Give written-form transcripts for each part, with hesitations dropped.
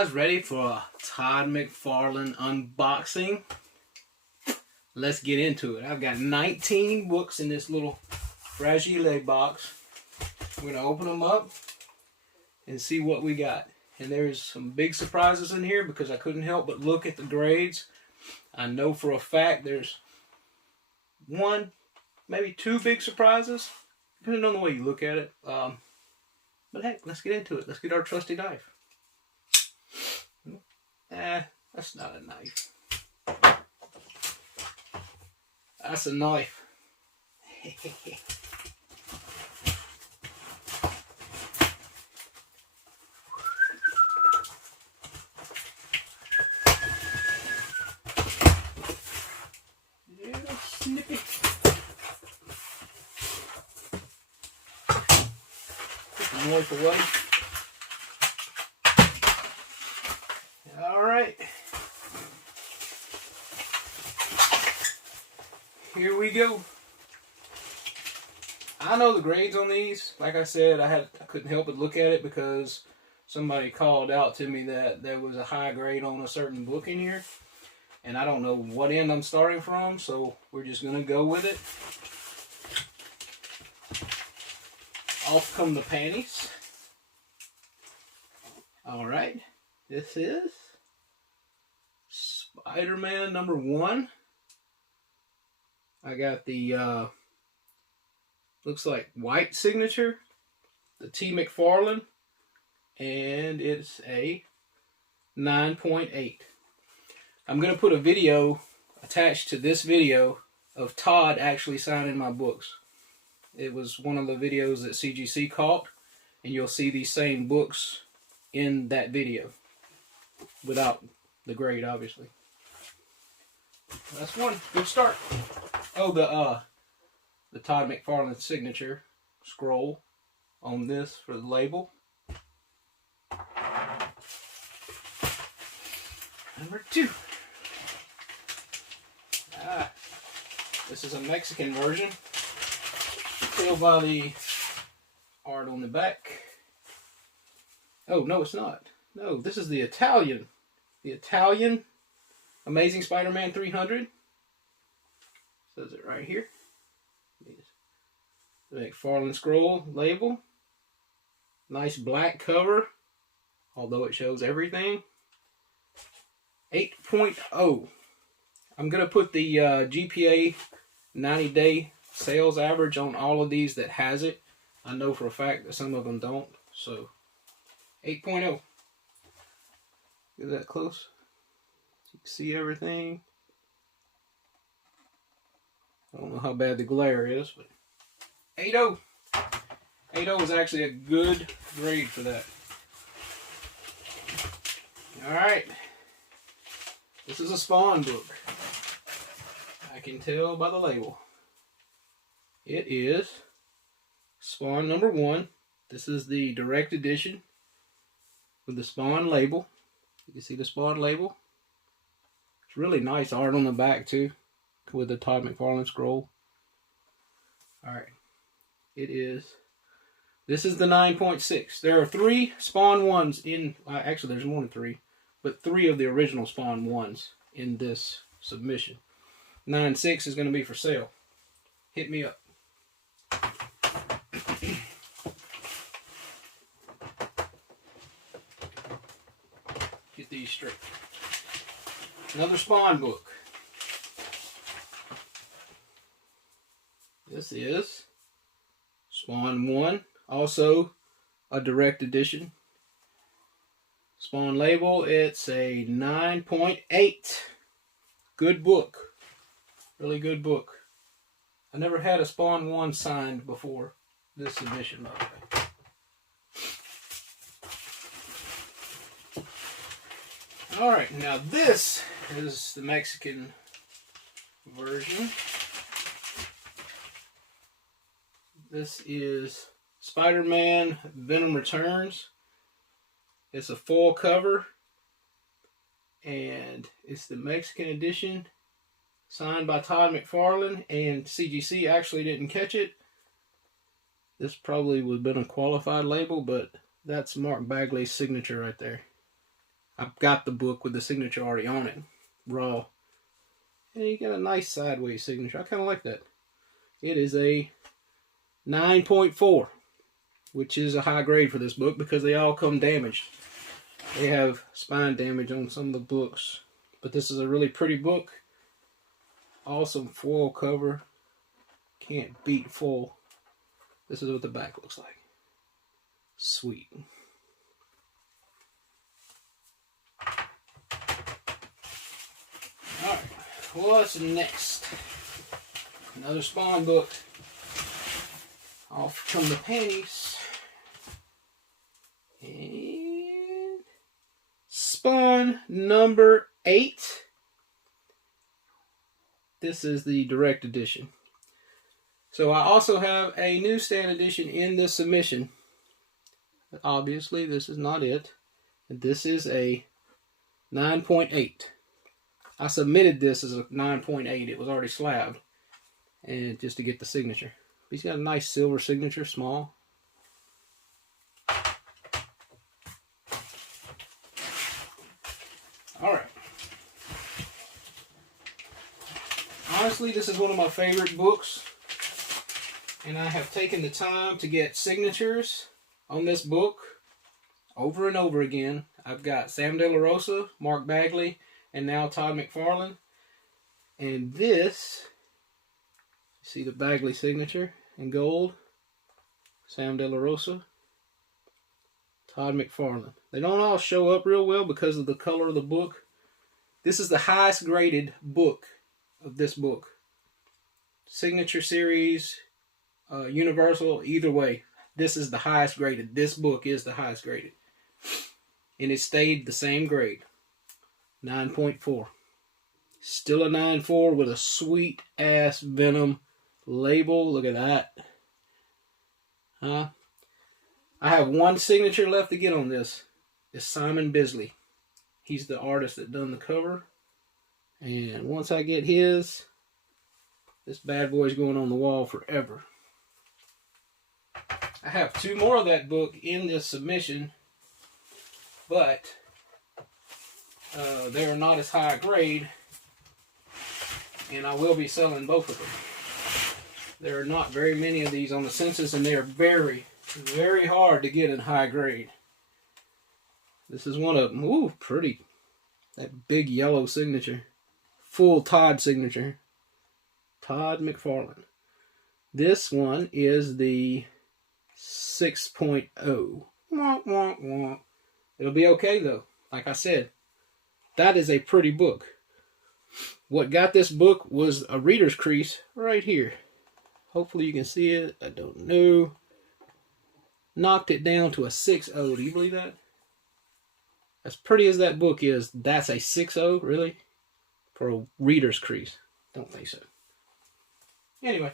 guys ready for a Todd Mcfarlane unboxing? Let's get into it. I've got 19 books in this little fragile box. We're going to open them up and see what we got. And there's some big surprises in here because I couldn't help but look at the grades. I know for a fact there's one, maybe two big surprises, depending on the way you look at it. But heck, let's get into it. Let's get our trusty knife. That's not a knife. That's a knife. Little snippy. Put the knife away. Alright, here we go. I know the grades on these. Like I said, I couldn't help but look at it because somebody called out to me that there was a high grade on a certain book in here. And I don't know what end I'm starting from, so we're just going to go with it. Off come the panties. Alright, this is Spider-Man #1. I got the, looks like white signature, the T. Mcfarlane, and it's a 9.8. I'm going to put a video attached to this video of Todd actually signing my books. It was one of the videos that CGC caught, and you'll see these same books in that video, without the grade, obviously. That's one good start. Oh, the Todd Mcfarlane signature scroll on this for the label. Number 2. This is a Mexican version. Tell by the art on the back. Oh, no, it's not. No, this is the Italian. The Italian Amazing Spider-Man 300. Says it right here. The McFarlane scroll label. Nice black cover, although it shows everything. 8.0. I'm going to put the GPA 90-day sales average on all of these that has it. I know for a fact that some of them don't. So, 8.0. Get that close. You can see everything. I don't know how bad the glare is, but 8.0. 8.0 is actually a good grade for that. Alright. This is a Spawn book. I can tell by the label. It is Spawn #1. This is the direct edition with the Spawn label. You can see the Spawn label. It's really nice art on the back too, with the Todd Mcfarlane scroll. Alright. This is the 9.6. There are 3 Spawn 1s in, actually there's more than 3, but 3 of the original Spawn 1s in this submission. 9.6 is going to be for sale. Hit me up. Get these straight. Another Spawn book. This is Spawn 1, also a direct edition. Spawn label, it's a 9.8. Good book. Really good book. I never had a Spawn 1 signed before this submission, by the way. Alright, now this is the Mexican version. This is Spider-Man Venom Returns. It's a full cover, and it's the Mexican edition, signed by Todd Mcfarlane, and CGC actually didn't catch it. This probably would have been a qualified label, but that's Mark Bagley's signature right there. I've got the book with the signature already on it, raw. And you got a nice sideways signature. I kind of like that. It is a 9.4, which is a high grade for this book because they all come damaged. They have spine damage on some of the books. But this is a really pretty book. Awesome foil cover. Can't beat foil. This is what the back looks like. Sweet. Alright, what's next? Another Spawn book. Off come the panties. And Spawn number 8. This is the direct edition. So I also have a newsstand edition in this submission. But obviously this is not it. This is a 9.8. I submitted this as a 9.8. It was already slabbed. And just to get the signature. He's got a nice silver signature, small. Alright. Honestly, this is one of my favorite books. And I have taken the time to get signatures on this book over and over again. I've got Sam De La Rosa, Mark Bagley, and now Todd Mcfarlane. And this, see the Bagley signature in gold. Sam De La Rosa, Todd Mcfarlane. They don't all show up real well because of the color of the book. This is the highest graded book of this book. Signature series, Universal, either way. This is the highest graded. This book is the highest graded. And it stayed the same grade. 9.4. Still a 9.4 with a sweet ass Venom label. Look at that. I have one signature left to get on this. It's Simon Bisley. He's the artist that done the cover. And once I get his, this bad boy's going on the wall forever. I have 2 more of that book in this submission, but they are not as high grade, and I will be selling both of them. There are not very many of these on the census, and they are very, very hard to get in high grade. This is one of them. Ooh, pretty. That big yellow signature. Full Todd signature. Todd Mcfarlane. This one is the 6.0. Womp, womp, womp. It'll be okay though. Like I said, that is a pretty book. What got this book was a reader's crease right here. Hopefully you can see it. I don't know. Knocked it down to a 6.0. Do you believe that? As pretty as that book is, that's a 6.0, really? For a reader's crease. Don't think so. Anyway.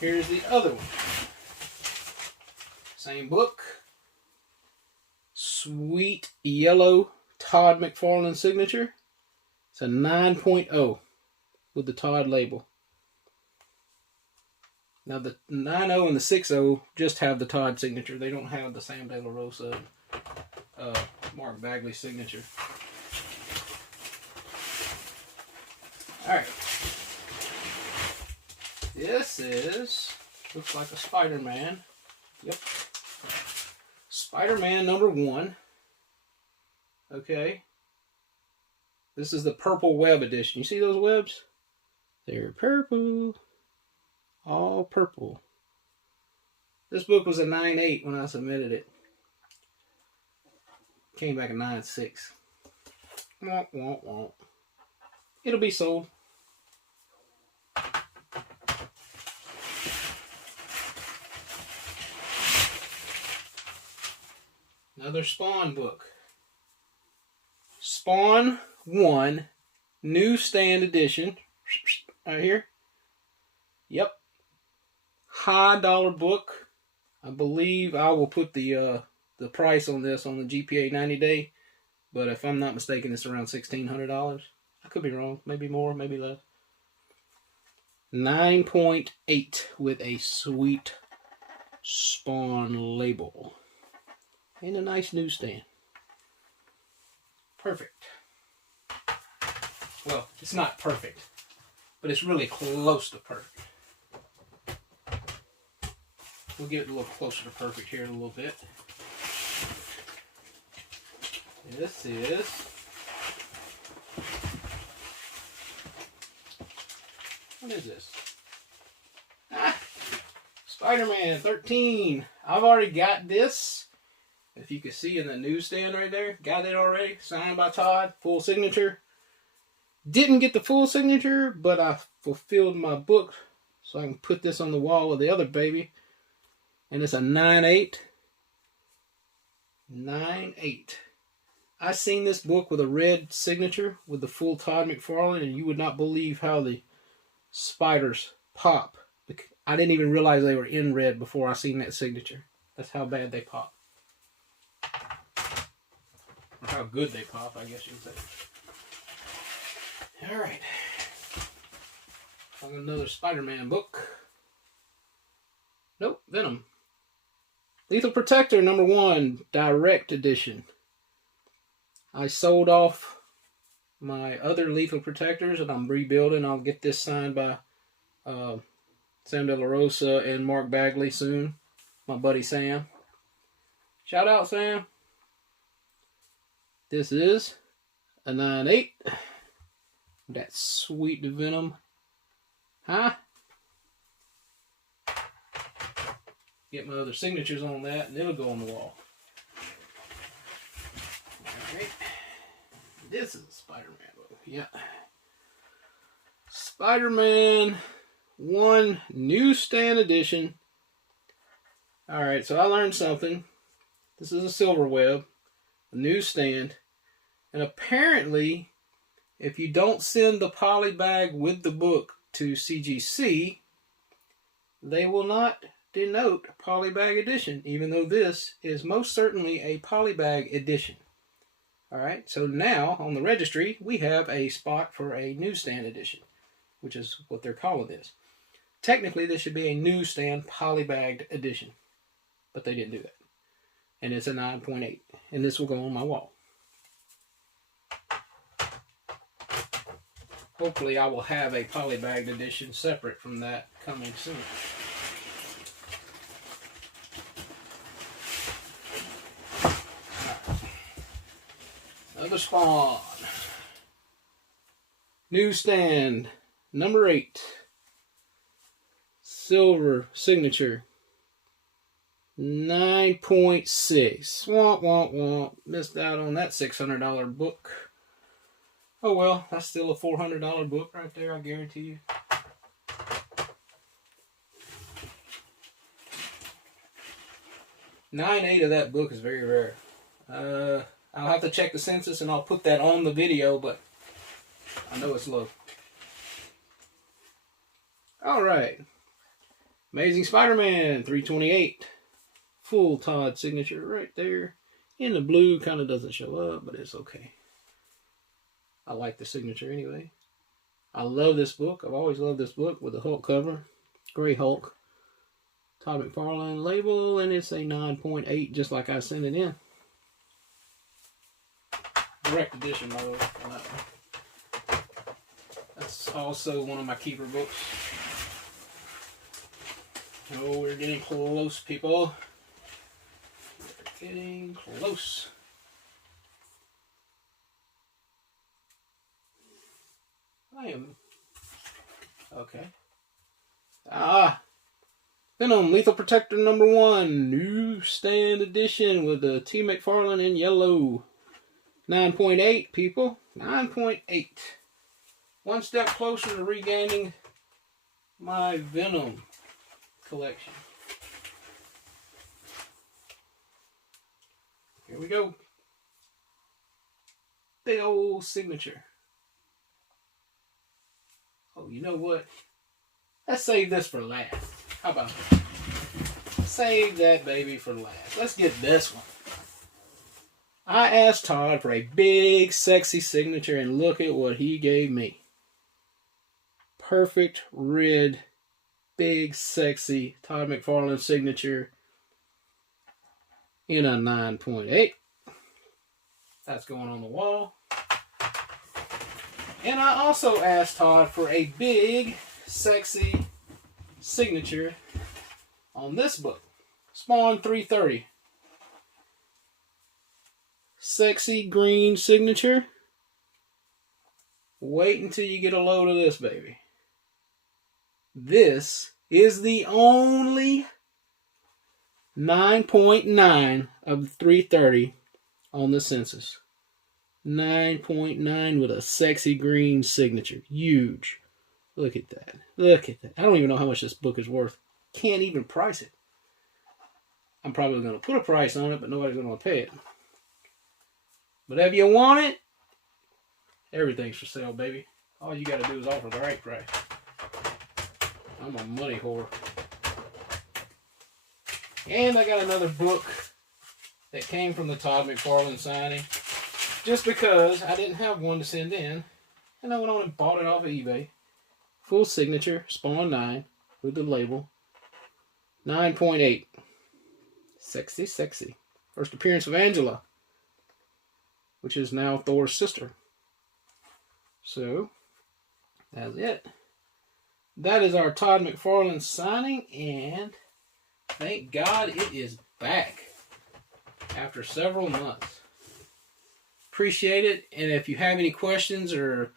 Here's the other one. Same book. Sweet yellow Todd Mcfarlane signature. It's a 9.0 with the Todd label. Now the 9.0 and the 6.0 just have the Todd signature. They don't have the Sam De La Rosa, Mark Bagley signature. Alright. This is, looks like a Spider-Man. Yep. Spider-Man number 1. Okay. This is the purple web edition. You see those webs? They're purple. All purple. This book was a 9.8 when I submitted it. Came back a 9.6. Womp, womp, womp. It'll be sold. Another Spawn book. Spawn 1 newsstand edition. Right here. Yep. High dollar book. I believe I will put the price on this on the GPA 90 day. But if I'm not mistaken, it's around $1,600. I could be wrong. Maybe more, maybe less. 9.8 with a sweet Spawn label. And a nice newsstand. Perfect. Well, it's not perfect, but it's really close to perfect. We'll get it a little closer to perfect here in a little bit. This is what is this? Spider-Man 13. I've already got this. If you can see in the newsstand right there, got it already. Signed by Todd, full signature. Didn't get the full signature, but I fulfilled my book, so I can put this on the wall with the other baby. And it's a 9.8. 9.8. I seen this book with a red signature with the full Todd Mcfarlane, and you would not believe how the spiders pop. I didn't even realize they were in red before I seen that signature. That's how bad they pop. Or how good they pop, I guess you would say. Alright. Another Spider-Man book. Nope, Venom. Lethal Protector #1, Direct Edition. I sold off my other Lethal Protectors and I'm rebuilding. I'll get this signed by Sam De La Rosa and Mark Bagley soon. My buddy Sam. Shout out, Sam. This is a 9.8. That sweet Venom. Huh? Get my other signatures on that and it'll go on the wall. Alright. This is a Spider-Man book. Yeah. Spider-Man 1 Newsstand Edition. Alright, so I learned something. This is a silver web. A newsstand. And apparently, if you don't send the poly bag with the book to CGC, they will not denote polybag edition, even though this is most certainly a polybag edition. Alright, so now on the registry we have a spot for a newsstand edition, which is what they're calling this. Technically this should be a newsstand polybagged edition, but they didn't do that. And it's a 9.8, and this will go on my wall. Hopefully I will have a polybagged edition separate from that coming soon. Another Spawn. Newsstand #8. Silver signature. 9.6. Womp, womp, womp. Missed out on that $600 book. Oh well, that's still a $400 book right there, I guarantee you. $9.8 of that book is very rare. I'll have to check the census and I'll put that on the video, but I know it's low. Alright. Amazing Spider-Man 328. Full Todd signature right there. In the blue, kind of doesn't show up, but it's okay. I like the signature anyway. I love this book. I've always loved this book with the Hulk cover. Gray Hulk. Todd Mcfarlane label, and it's a 9.8 just like I sent it in. Direct edition, by the way. That's also one of my keeper books. Oh, we're getting close, people. We're getting close. I am. Okay. Venom Lethal Protector #1 Newsstand Edition with the T. Mcfarlane in yellow. 9.8, people. 9.8. One step closer to regaining my Venom collection. Here we go. Big old signature. Oh, you know what? Let's save this for last. How about that? Save that baby for last. Let's get this one. I asked Todd for a big, sexy signature, and look at what he gave me. perfect red, big, sexy Todd McFarlane signature in a 9.8. That's going on the wall. And I also asked Todd for a big, sexy signature on this book. Spawn 330. Sexy green signature. Wait until you get a load of this, baby. This is the only 9.9 of the 330 on the census. 9.9 with a sexy green signature. Huge. Look at that. Look at that. I don't even know how much this book is worth. Can't even price it. I'm probably going to put a price on it, but nobody's going to pay it. But if you want it, everything's for sale, baby. All you got to do is offer the right price. I'm a money whore. And I got another book that came from the Todd McFarlane signing. Just because I didn't have one to send in. And I went on and bought it off of eBay. Full signature, Spawn 9, with the label. 9.8. Sexy, sexy. First appearance of Angela, which is now Thor's sister. So, that's it. That is our Todd McFarlane signing, and thank God it is back after several months. Appreciate it, and if you have any questions or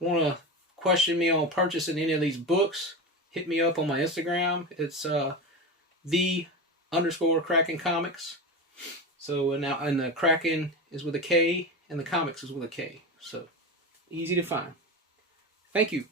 want to question me on purchasing any of these books, hit me up on my Instagram. It's _Kraken Comics. So now, and the Kraken is with a K, and the comics is with a K. So easy to find. Thank you.